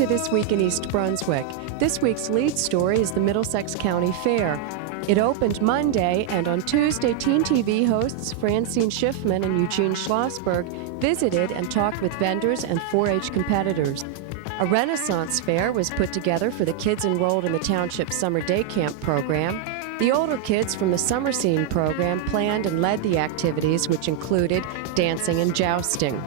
to This Week in East Brunswick. This week's lead story is the Middlesex County Fair. It opened Monday, and on Tuesday, Teen TV hosts Francine Schiffman and Eugene Schlossberg visited and talked with vendors and 4-H competitors. A Renaissance fair was put together for the kids enrolled in the Township Summer Day Camp program. The older kids from the Summer Scene program planned and led the activities, which included dancing and jousting.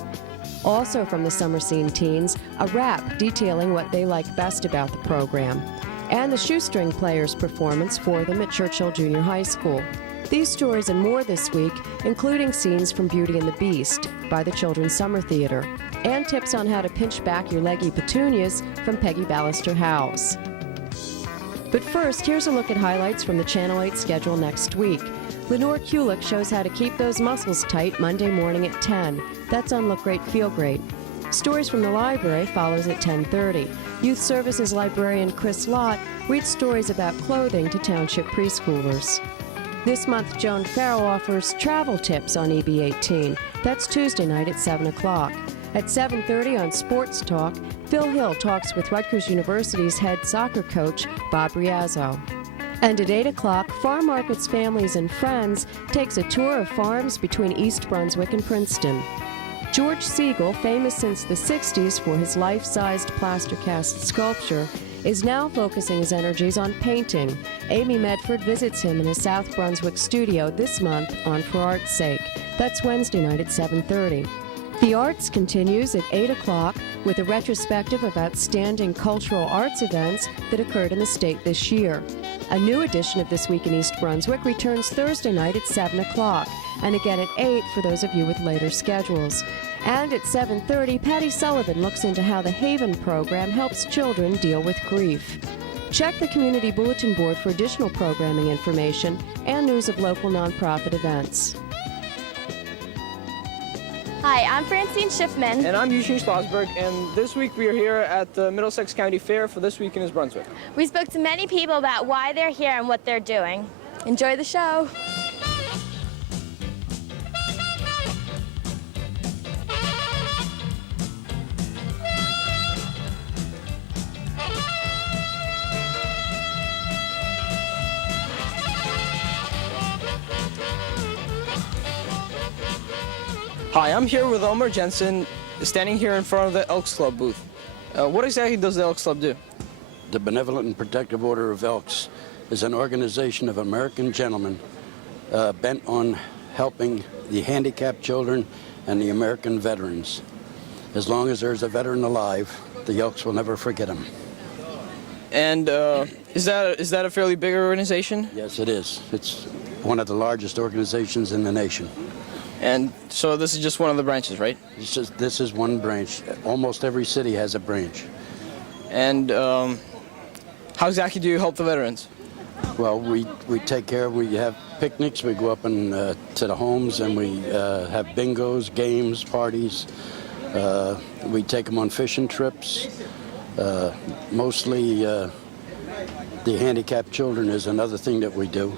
Also from the Summer Scene teens, a rap detailing what they like best about the program, and the Shoestring Players' performance for them at Churchill Junior High School. These stories and more this week, including scenes from Beauty and the Beast by the Children's Summer Theater, and tips on how to pinch back your leggy Petunias from Pegi Ballister Howes. But first, here's a look at highlights from the Channel 8 schedule next week. Lenore Kulick shows how to keep those muscles tight Monday morning at 10. That's on Look Great, Feel Great. Stories from the Library follows at 10:30. Youth Services librarian Chris Lott reads stories about clothing to township preschoolers. This month, Joan Farrell offers travel tips on EB18. That's Tuesday night at 7 o'clock. At 7:30 on Sports Talk, Phil Hill talks with Rutgers University's head soccer coach, Bob Riazzo. And at 8 o'clock, Farm Markets Families and Friends takes a tour of farms between East Brunswick and Princeton. George Siegel, famous since the 60s for his life-sized plaster cast sculpture, is now focusing his energies on painting. Amy Medford visits him in his South Brunswick studio this month on For Art's Sake. That's Wednesday night at 7:30. The Arts continues at 8 o'clock with a retrospective of outstanding cultural arts events that occurred in the state this year. A new edition of This Week in East Brunswick returns Thursday night at 7 o'clock, and again at 8 for those of you with later schedules. And at 7:30, Patty Sullivan looks into how the Haven program helps children deal with grief. Check the Community Bulletin Board for additional programming information and news of local nonprofit events. Hi, I'm Francine Schiffman. And I'm Eugene Schlossberg, and this week we are here at the Middlesex County Fair for This Week in East Brunswick. We spoke to many people about why they're here and what they're doing. Enjoy the show. Hi, I'm here with Elmer Jensen, standing here in front of the Elks Club booth. What exactly does the Elks Club do? The Benevolent and Protective Order of Elks is an organization of American gentlemen bent on helping the handicapped children and the American veterans. As long as there's a veteran alive, the Elks will never forget him. And is that a fairly big organization? Yes, it is. It's one of the largest organizations in the nation. And so this is just one of the branches, right? This is one branch. Almost every city has a branch. And how exactly do you help the veterans? Well, we take care of, we have picnics, we go up and to the homes, and we have bingos, games, parties. We take them on fishing trips. Mostly the handicapped children is another thing that we do.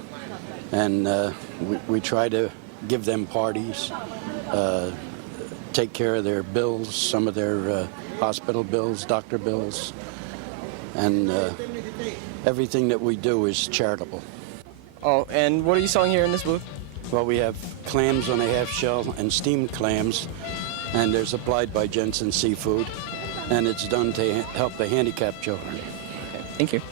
And we try to give them parties, take care of their bills, some of their hospital bills, doctor bills, and everything that we do is charitable. Oh, and what are you selling here in this booth? Well, we have clams on a half shell and steamed clams, and they're supplied by Jensen Seafood, and it's done to help the handicapped children. Okay, thank you.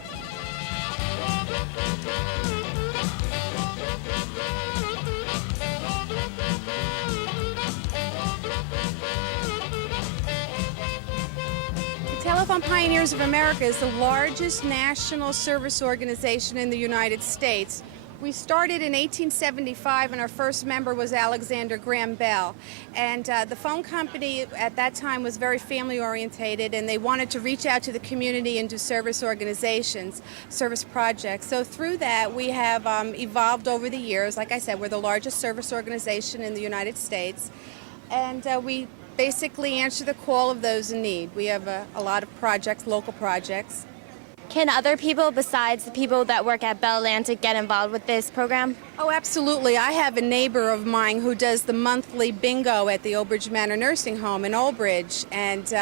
Telephone Pioneers of America is the largest national service organization in the United States. We started in 1875, and our first member was Alexander Graham Bell. And the phone company at that time was very family-orientated, and they wanted to reach out to the community and do service organizations, service projects. So through that, we have evolved over the years. Like I said, we're the largest service organization in the United States, and we basically answer the call of those in need. We have a lot of projects, local projects. Can other people besides the people that work at Bell Atlantic get involved with this program? Oh, absolutely. I have a neighbor of mine who does the monthly bingo at the Old Bridge Manor Nursing Home in Old Bridge, and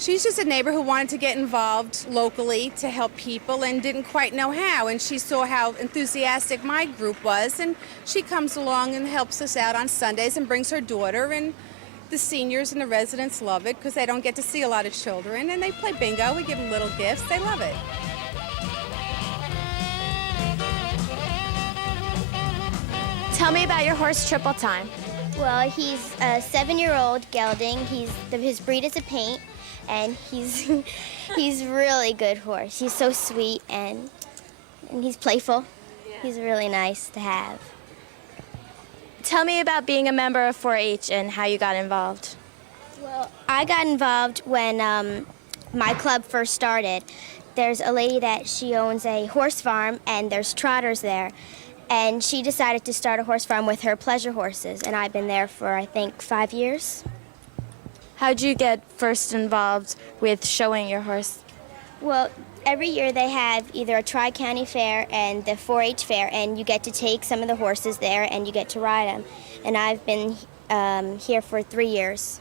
She's just a neighbor who wanted to get involved locally to help people and didn't quite know how. And she saw how enthusiastic my group was, and she comes along and helps us out on Sundays and brings her daughter. And the seniors and the residents love it because they don't get to see a lot of children. And they play bingo. We give them little gifts. They love it. Tell me about your horse Triple Time. Well, he's a 7-year-old gelding. His breed is a paint, and he's really good horse. He's so sweet and he's playful. He's really nice to have. Tell me about being a member of 4-H and how you got involved. Well, I got involved when my club first started. There's a lady that she owns a horse farm, and there's trotters there. And she decided to start a horse farm with her pleasure horses, and I've been there for, I think, 5 years. How'd you get first involved with showing your horse? Well, every year they have either a Tri-County Fair and the 4-H Fair, and you get to take some of the horses there and you get to ride them. And I've been here for 3 years.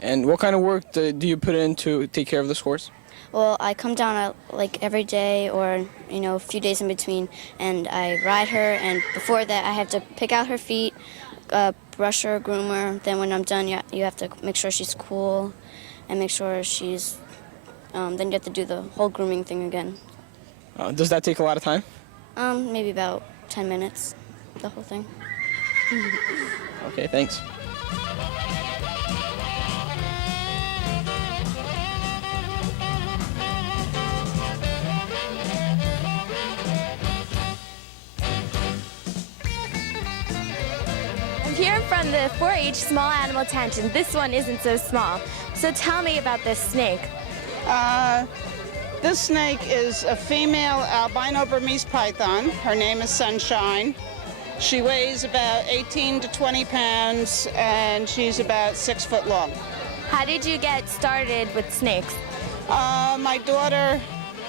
And what kind of work do you put in to take care of this horse? Well, I come down like every day or, a few days in between, and I ride her, and before that I have to pick out her feet, brush her, groom her. Then when I'm done, you have to make sure she's cool and make sure she's, then you have to do the whole grooming thing again. Does that take a lot of time? Maybe about 10 minutes, the whole thing. Okay, thanks. Here in front of the 4-H small animal tent, and this one isn't so small. So tell me about this snake. This snake is a female albino Burmese python. Her name is Sunshine. She weighs about 18 to 20 pounds, and she's about 6 foot long. How did you get started with snakes? My daughter,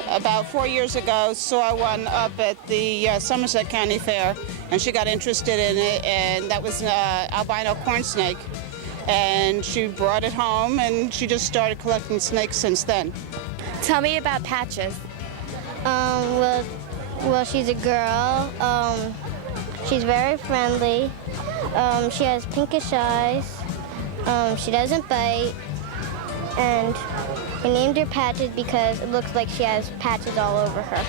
about 4 years ago, saw one up at the Somerset County Fair, and she got interested in it, and that was an albino corn snake. And she brought it home, and she just started collecting snakes since then. Tell me about Patches. Well, she's a girl. She's very friendly. She has pinkish eyes. She doesn't bite. And we named her Patches because it looks like she has patches all over her.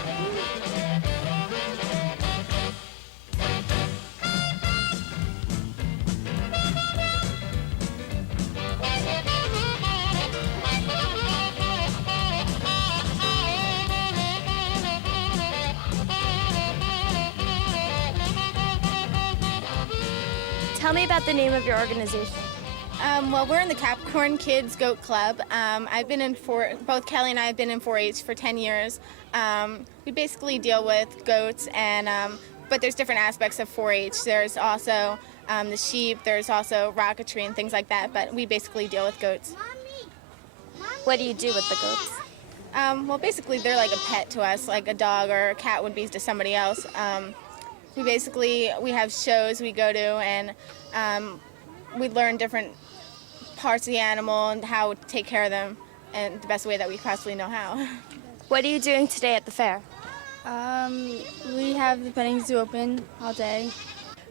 Tell me about the name of your organization. Well, we're in the Capricorn Kids Goat Club. I've been in both Kelly and I have been in 4-H for 10 years. We basically deal with goats, and but there's different aspects of 4-H. There's also the sheep, there's also rocketry and things like that, but we basically deal with goats. What do you do with the goats? Well, basically they're like a pet to us, like a dog or a cat would be to somebody else. We have shows we go to, and we learn different parts of the animal and how to take care of them in the best way that we possibly know how. What are you doing today at the fair? We have the petting zoo open all day.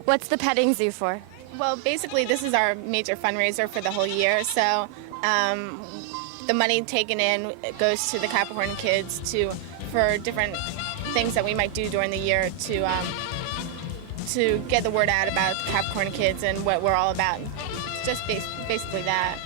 What's the petting zoo for? Well, basically this is our major fundraiser for the whole year, so the money taken in goes to the Capricorn Kids for different things that we might do during the year to get the word out about Capricorn Kids and what we're all about. It's just basically that.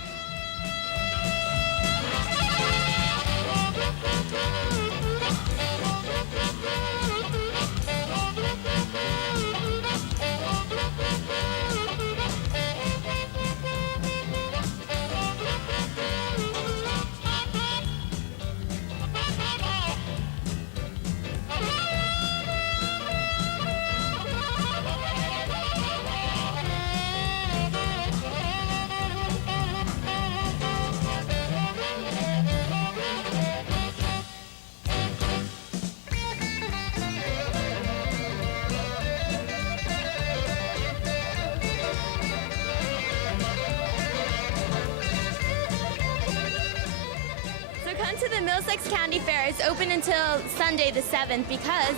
Come to the Middlesex County Fair. It's open until Sunday the 7th because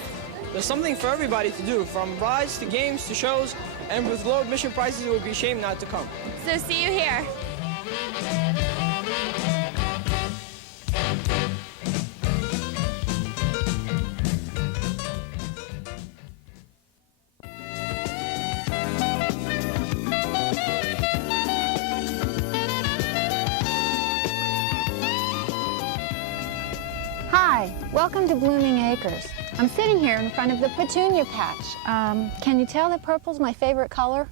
There's something for everybody to do, from rides to games to shows, and with low admission prices, it would be a shame not to come. So see you here. Hi, welcome to Blooming Acres. I'm sitting here in front of the petunia patch. Can you tell that purple's my favorite color?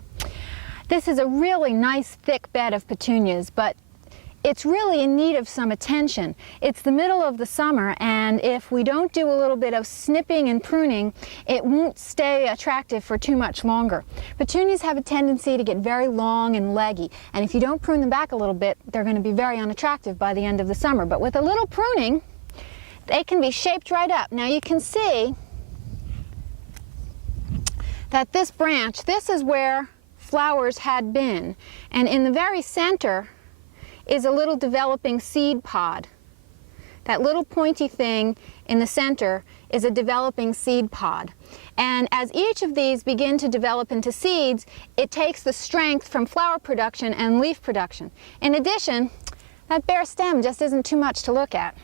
This is a really nice thick bed of petunias, but it's really in need of some attention. It's the middle of the summer, and if we don't do a little bit of snipping and pruning, it won't stay attractive for too much longer. Petunias have a tendency to get very long and leggy, and if you don't prune them back a little bit, they're going to be very unattractive by the end of the summer. But with a little pruning, they can be shaped right up. Now you can see that this branch, this is where flowers had been, and in the very center is a little developing seed pod. That little pointy thing in the center is a developing seed pod. And as each of these begin to develop into seeds, it takes the strength from flower production and leaf production. In addition, that bare stem just isn't too much to look at.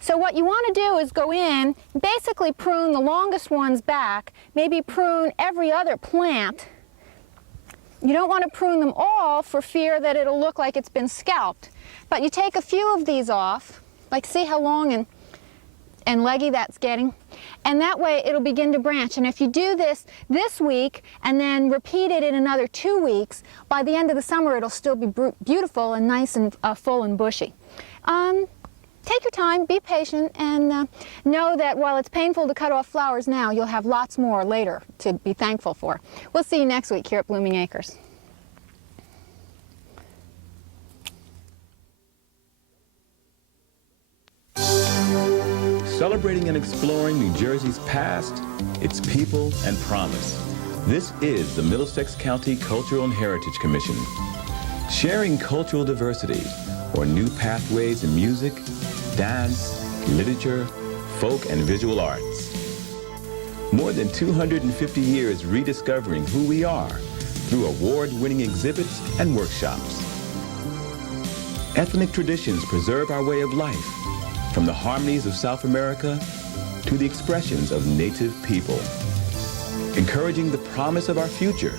So what you want to do is go in, basically prune the longest ones back, maybe prune every other plant. You don't want to prune them all for fear that it'll look like it's been scalped. But you take a few of these off, like see how long and leggy that's getting? And that way it'll begin to branch. And if you do this week and then repeat it in another 2 weeks, by the end of the summer it'll still be beautiful and nice and full and bushy. Take your time, be patient, and know that while it's painful to cut off flowers now, you'll have lots more later to be thankful for. We'll see you next week here at Blooming Acres. Celebrating and exploring New Jersey's past, its people, and promise. This is the Middlesex County Cultural and Heritage Commission. Sharing cultural diversity, or new pathways in music, dance, literature, folk, and visual arts. More than 250 years rediscovering who we are through award-winning exhibits and workshops. Ethnic traditions preserve our way of life, from the harmonies of South America to the expressions of native people. Encouraging the promise of our future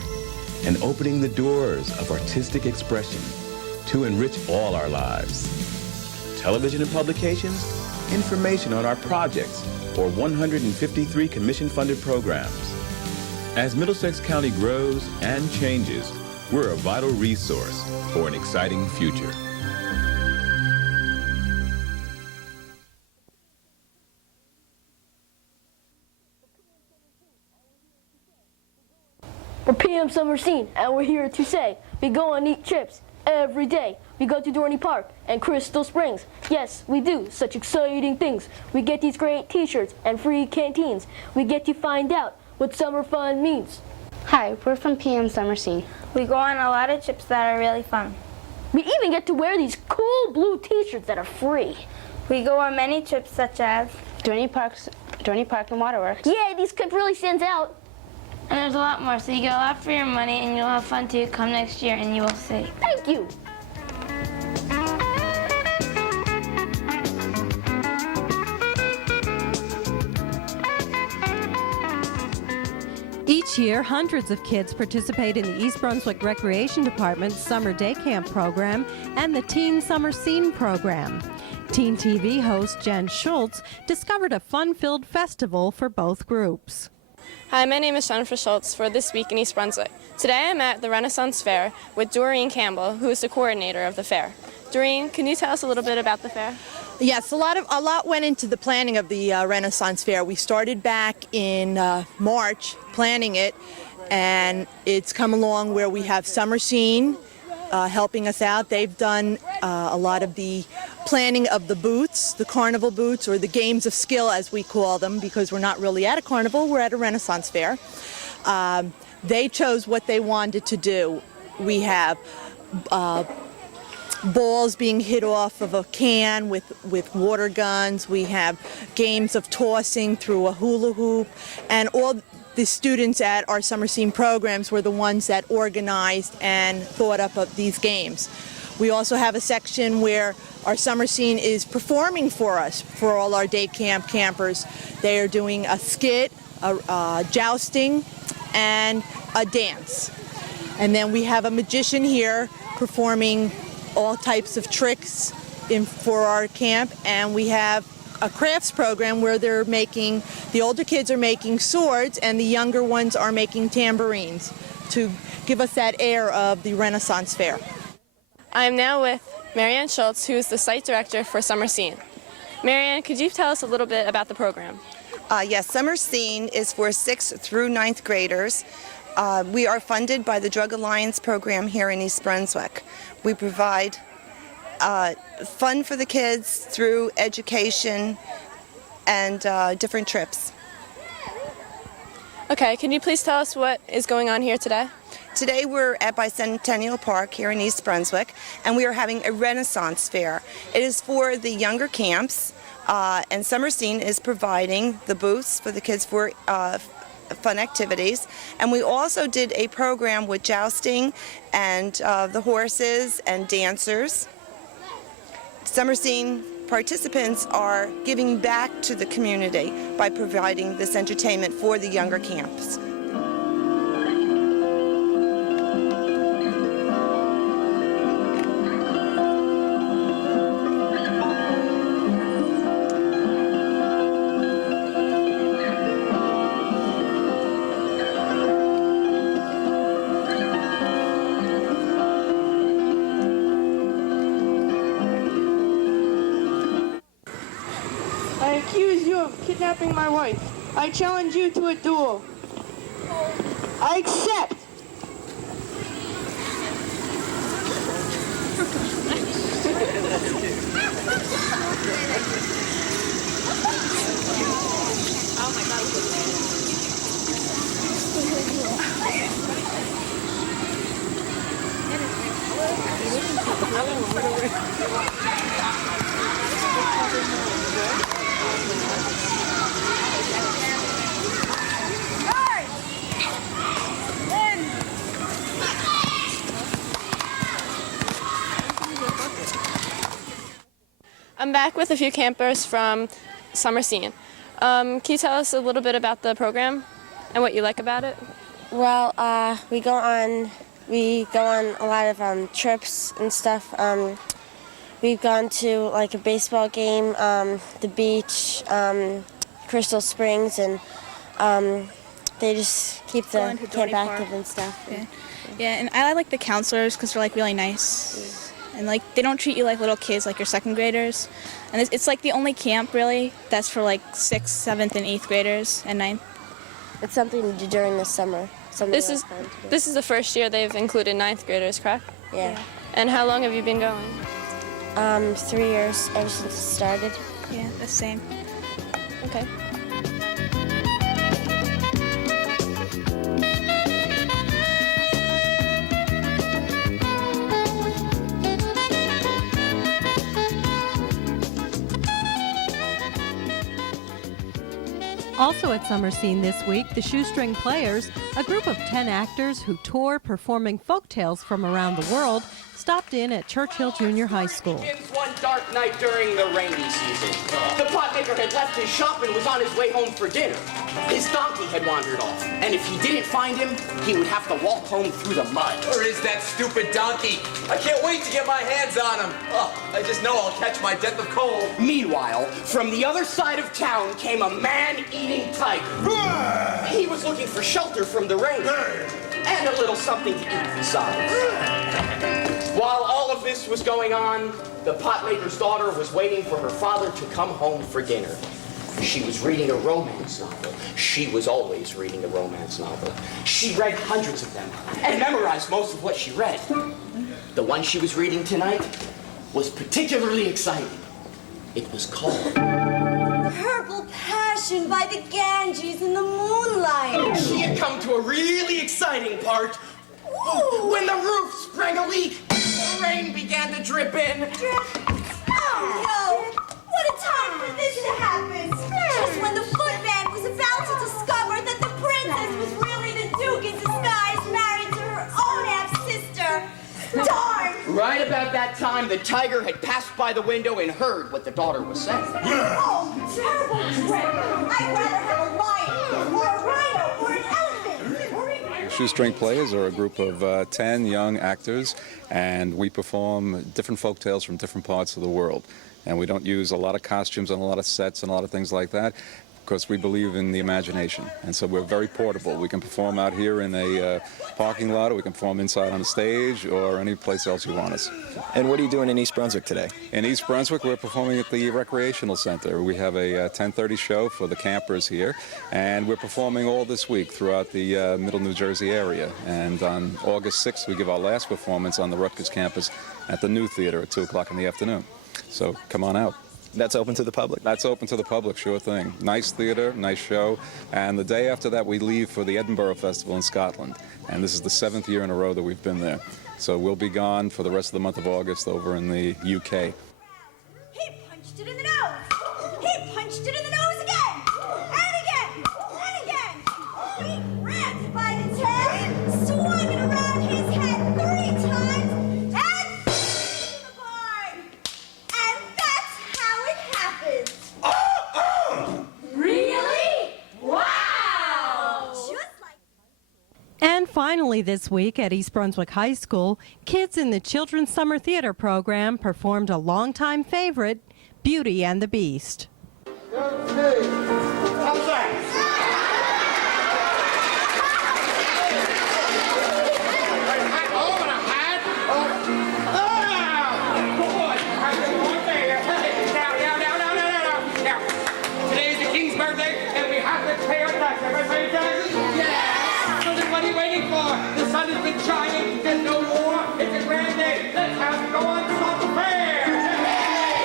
and opening the doors of artistic expression to enrich all our lives. Television and publications, information on our projects, or 153 commission-funded programs. As Middlesex County grows and changes, we're a vital resource for an exciting future. We're PM Summer Scene, and we're here to say we go on neat trips every day. We go to Dorney Park and Crystal Springs. Yes, we do such exciting things. We get these great t-shirts and free canteens. We get to find out what summer fun means. Hi, we're from PM Summer Scene. We go on a lot of trips that are really fun. We even get to wear these cool blue t-shirts that are free. We go on many trips such as Dorney Park and Waterworks. Yeah, these trip really stands out. And there's a lot more, so you get a lot for your money and you'll have fun too. Come next year and you will see. Thank you. Each year, hundreds of kids participate in the East Brunswick Recreation Department's Summer Day Camp program and the Teen Summer Scene program. Teen TV host Jen Schultz discovered a fun-filled festival for both groups. Hi, my name is Jennifer Schultz for This Week in East Brunswick. Today I'm at the Renaissance Fair with Doreen Campbell, who is the coordinator of the fair. Doreen, can you tell us a little bit about the fair? Yes, a lot went into the planning of the Renaissance Fair. We started back in March planning it, and it's come along where we have Summer Scene helping us out. They've done a lot of the planning of the booths, the carnival booths, or the games of skill as we call them, because we're not really at a carnival, we're at a Renaissance Fair. They chose what they wanted to do. We have balls being hit off of a can with water guns. We have games of tossing through a hula hoop, and all the students at our summer scene programs were the ones that organized and thought up of these games. We also have a section where our summer scene is performing for us, for all our day camp campers. They are doing a skit, a jousting, and a dance. And then we have a magician here performing all types of tricks for our camp, and we have a crafts program where the older kids are making swords and the younger ones are making tambourines to give us that air of the Renaissance Fair. I am now with Marianne Schultz, who is the site director for Summer Scene. Marianne, could you tell us a little bit about the program? Yes, Summer Scene is for 6th through 9th graders. We are funded by the Drug Alliance program here in East Brunswick. We provide fun for the kids through education and different trips. Okay, can you please tell us what is going on here today? Today we're at Bicentennial Park here in East Brunswick, and we are having a Renaissance Fair. It is for the younger camps, and Summer Scene is providing the booths for the kids for fun activities. And we also did a program with jousting and the horses and dancers. Summer Scene participants are giving back to the community by providing this entertainment for the younger camps. I accuse you of kidnapping my wife. I challenge you to a duel. I accept. I'm back with a few campers from Summer Scene. Can you tell us a little bit about the program and what you like about it? Well, we go on a lot of trips and stuff. We've gone to like a baseball game, the beach, Crystal Springs, and they just keep the camp active and stuff. Yeah, and I like the counselors because they're like really nice. And like they don't treat you like little kids, like your second graders. And it's like the only camp really that's for like 6th, 7th, and 8th graders and 9th. It's something to do during the summer. This is the first year they've included 9th graders, correct? Yeah. And how long have you been going? 3 years, ever since it started. Yeah, the same. Okay. Also at Summer Scene this week, the Shoestring Players, a group of 10 actors who tour performing folktales from around the world, stopped in at Churchill Junior High School. One dark night during the rainy season, the potmaker had left his shop and was on his way home for dinner. His donkey had wandered off, and if he didn't find him, he would have to walk home through the mud. Where is that stupid donkey? I can't wait to get my hands on him. Oh, I just know I'll catch my death of cold. Meanwhile, from the other side of town came a man-eating tiger. He was looking for shelter from the rain, and a little something to eat besides. While all of this was going on, the potmaker's daughter was waiting for her father to come home for dinner. She was reading a romance novel. She was always reading a romance novel. She read hundreds of them and memorized most of what she read. The one she was reading tonight was particularly exciting. It was called Purple Passion by the Ganges in the moonlight. She had come to a really exciting part. When the roof sprang a leak, the rain began to drip. dripping. Oh no! What a time for this to happen! Just when the footman was about to discover that the princess was really the Duke in disguise, married to her own half-sister. Darn! Right about that time, the tiger had passed by the window and heard what the daughter was saying. Oh, terrible trick! I'd rather have a lion, or a rhino, or an elephant, or even... Shoestring Players are a group of 10 young actors, and we perform different folk tales from different parts of the world. And we don't use a lot of costumes and a lot of sets and a lot of things like that, because we believe in the imagination. And so we're very portable. We can perform out here in a parking lot, or we can perform inside on a stage, or any place else you want us. And what are you doing in East Brunswick today? In East Brunswick, we're performing at the Recreational Center. We have a 10:30 show for the campers here, and we're performing all this week throughout the Middle New Jersey area. And on August 6th, we give our last performance on the Rutgers campus at the New Theater at 2 o'clock in the afternoon. So come on out. That's open to the public? That's open to the public, sure thing. Nice theater, nice show. And the day after that, we leave for the Edinburgh Festival in Scotland. And this is the 7th year in a row that we've been there. So we'll be gone for the rest of the month of August over in the UK. He punched it in the nose! He punched it in the nose again! And again! And again! He grabbed it by the tail, swung it around his head 3 times, and threw the barn! And that's how it happened! Really? Wow! Just like... And finally this week at East Brunswick High School, kids in the Children's Summer Theater program performed a longtime favorite, Beauty and the Beast. How's that? Today's the king's birthday, and we have to pay our taxes. Everybody pay taxes? Yes! So then what are you waiting for? The sun has been shining. There's no war. It's a grand day. Let's have it go on to the fair. On the fair.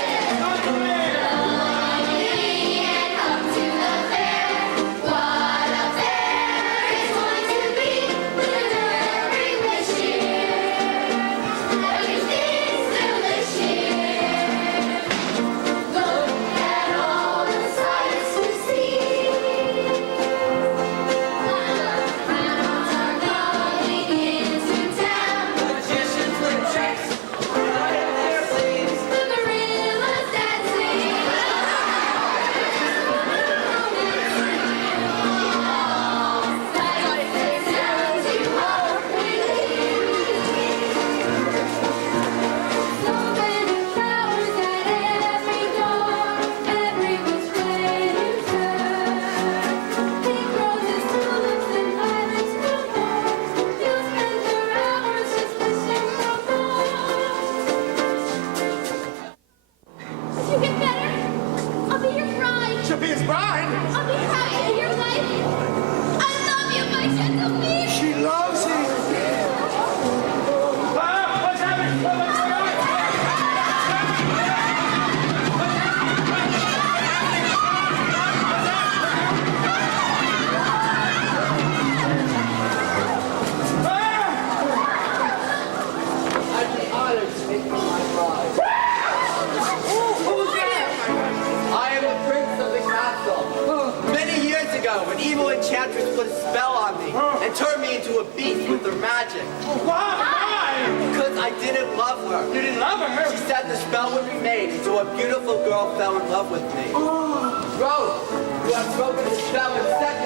If you get better, I'll be your bride. She'll be his bride? I'll be happy in your life. I love you, my gentle beast. She loves him. What's happening? I'd be honored to make you my bride. Who's that? I am the prince of the castle. Many years ago, an evil enchantress put a spell on me and turned me into a beast with her magic. Why? Because I didn't love her. You didn't love her? She said the spell would be made, and so a beautiful girl fell in love with me. Rose, you have broken the spell and set